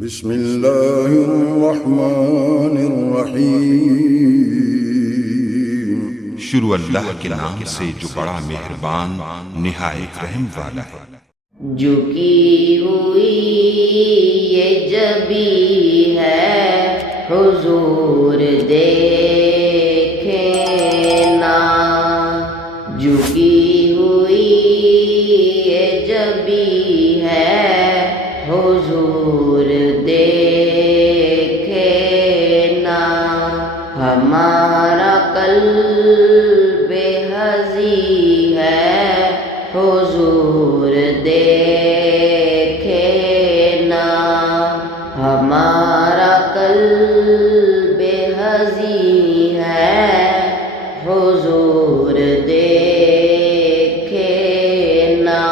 بسم اللہ الرحمن الرحیم۔ شروع اللہ کے نام سے جو بڑا مہربان نہایت رحم والا ہے۔ جھکی ہوئی یہ جبی ہے حضور دیکھیں نا، جھکی ہوئی یہ جبی ہے حضور دیکھیں نا، ہمارا قلب حزی ہے حضور دیکھیں نا، ہمارا قلب حزی ہے حضور دیکھیں نا،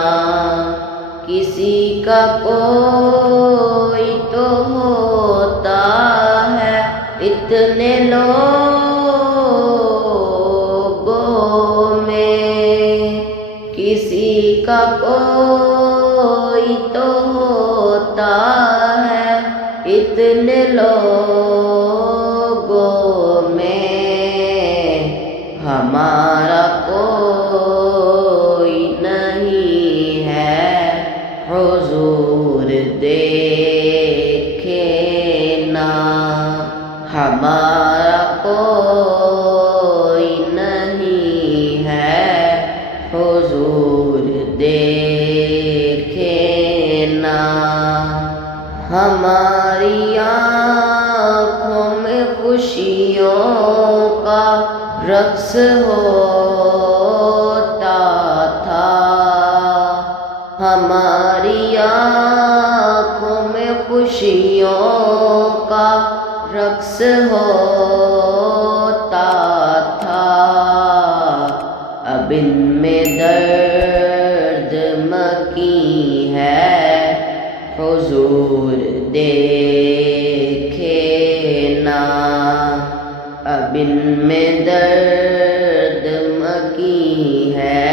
کسی کا کوئی تو ہوتا ہے اتنے لوگوں میں، کسی کا کوئی تو ہوتا ہے اتنے لوگوں میں، ہمارا کوئی نہیں ہے حضور دیکھیں نا، ہمارا کوئی نہیں ہے حضور دیکھیں نا، ہماری آنکھوں میں خوشیوں کا رقص ہوتا تھا، ہماری آنکھوں میں خوشیوں کا رقص ہوتا تھا، اب ان میں درد مکی ہے حضور دیکھیں نا، اب ان میں درد مکی ہے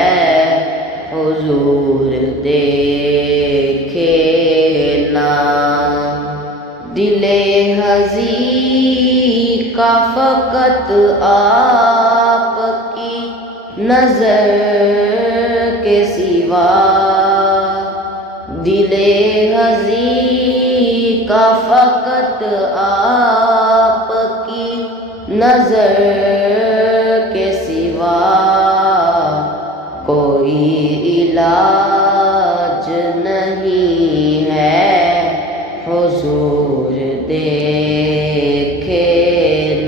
حضور دیکھیں نا، دل حزین کا فقط آپ کی نظر کے سوا، دل حزین کا فقط آپ کی نظر کے سوا، کوئی علاج نہیں ہے حضور دیکھیں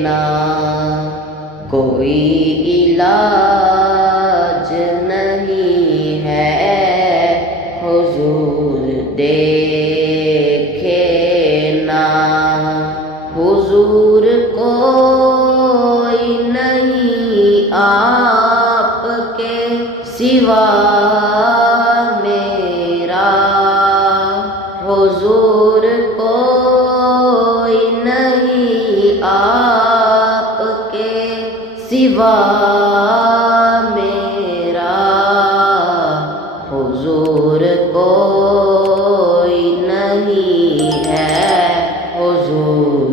نا، کوئی علاج نہیں ہے حضور دیکھیں نا، حضور کوئی نہیں آپ کے سوا میرا، حضور کوئی نہیں آپ کے سوا میرا، حضور کوئی نہیں ہے حضور